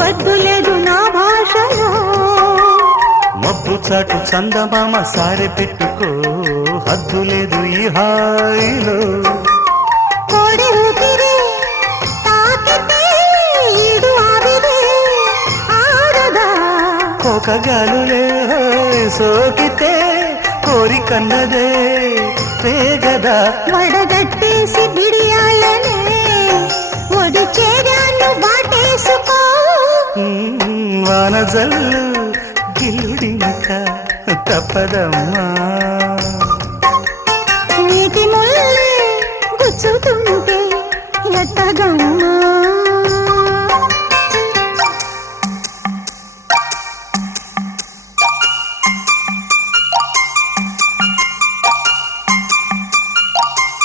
వద్దు లేదు నా భాషలో. మబ్బు చాటు చందమామ సారె పెట్టుకో, హద్దు లేదు ఈ హాయిలో. కోడి ఊపిరి తాకితే ఈడు ఆవిరే ఆడదా. కోకగాలులే సోకితే కోరికన్నదే పేగదా. వడగట్టేసి బిడియాలనే ఒడి చేరాను బాటేసుకో. వానజల్లు గిల్లుడింక తప్పదమ్మా.